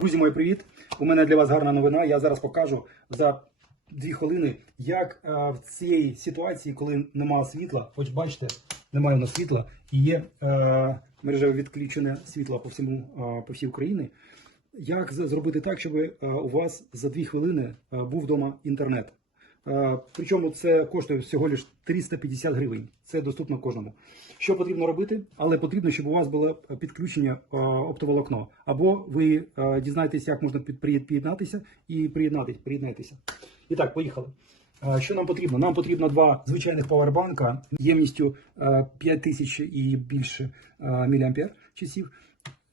Друзі, мої привіт! У мене для вас гарна новина. Я зараз покажу за дві хвилини, як е, в цій ситуації, коли немає світла, хоч бачите, немає у нас світла, і є е, мережеве відключене світло по всьому е, по всій Україні. Як зробити так, щоб у вас за дві хвилини був вдома інтернет? Е, Причому це коштує всього лиш 350 гривень. Це доступно кожному. Що потрібно робити? Але потрібно, щоб у вас було підключення е, оптоволокно. Або ви е, дізнаєтесь, як можна під- під'єднатися і приєднайтеся. І так, поїхали. Що нам потрібно? Нам потрібно два звичайних павербанка ємністю е, 5000 і більше мА часів.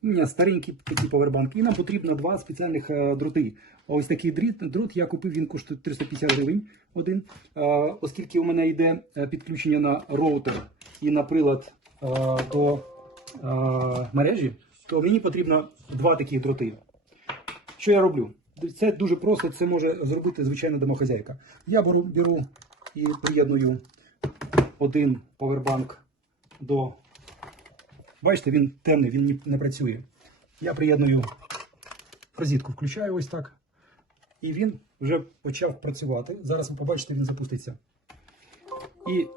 Мене старенький такий. І нам потрібно два спеціальних е, дроти. Ось такий дріт, дрот я купив, він коштує 350 гривень один. Е, Оскільки у мене йде е, підключення на роутер і на прилад до мережі, то мені потрібно два такі дроти. Що я роблю? Це дуже просто, це може зробити звичайна домохозяйка. Я беру, беру і приєдную один павербанк до. Бачите, він темний, він не працює. Я приєдную розітку, включаю ось так. І він вже почав працювати. Зараз ви побачите, він запуститься. І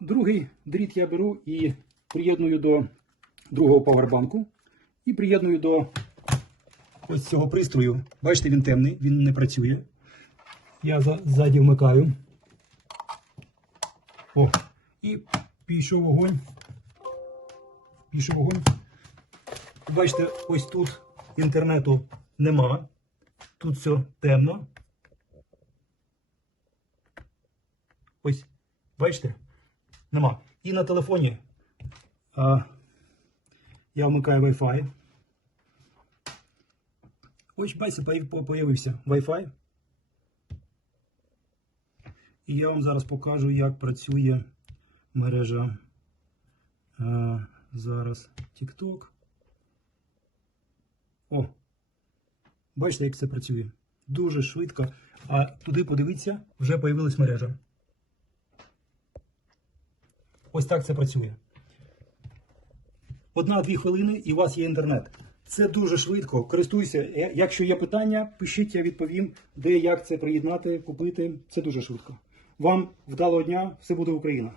другий дріт я беру і приєдную до другого павербанку. І приєдную до ось цього пристрою. Бачите, він темний, він не працює. Я за- ззаді вмикаю. О, і пішов вогонь. Пішов вогонь. Бачите, ось тут інтернету нема. Тут все темно. Ось, бачите? Нема. І на телефоні а, я вмикаю Wi-Fi. Ось, бачите, появився Wi-Fi. І я вам зараз покажу, як працює мережа. Зараз TikTok. О, бачите, як це працює. Дуже швидко. А туди подивіться, вже появилась мережа. Ось так це працює. Одна-дві хвилини і у вас є інтернет. Це дуже швидко. Користуйся. Е, Якщо є питання, пишіть, я відповім, де як це приєднати, купити. Це дуже швидко. Вам вдалого дня, все буде Україна!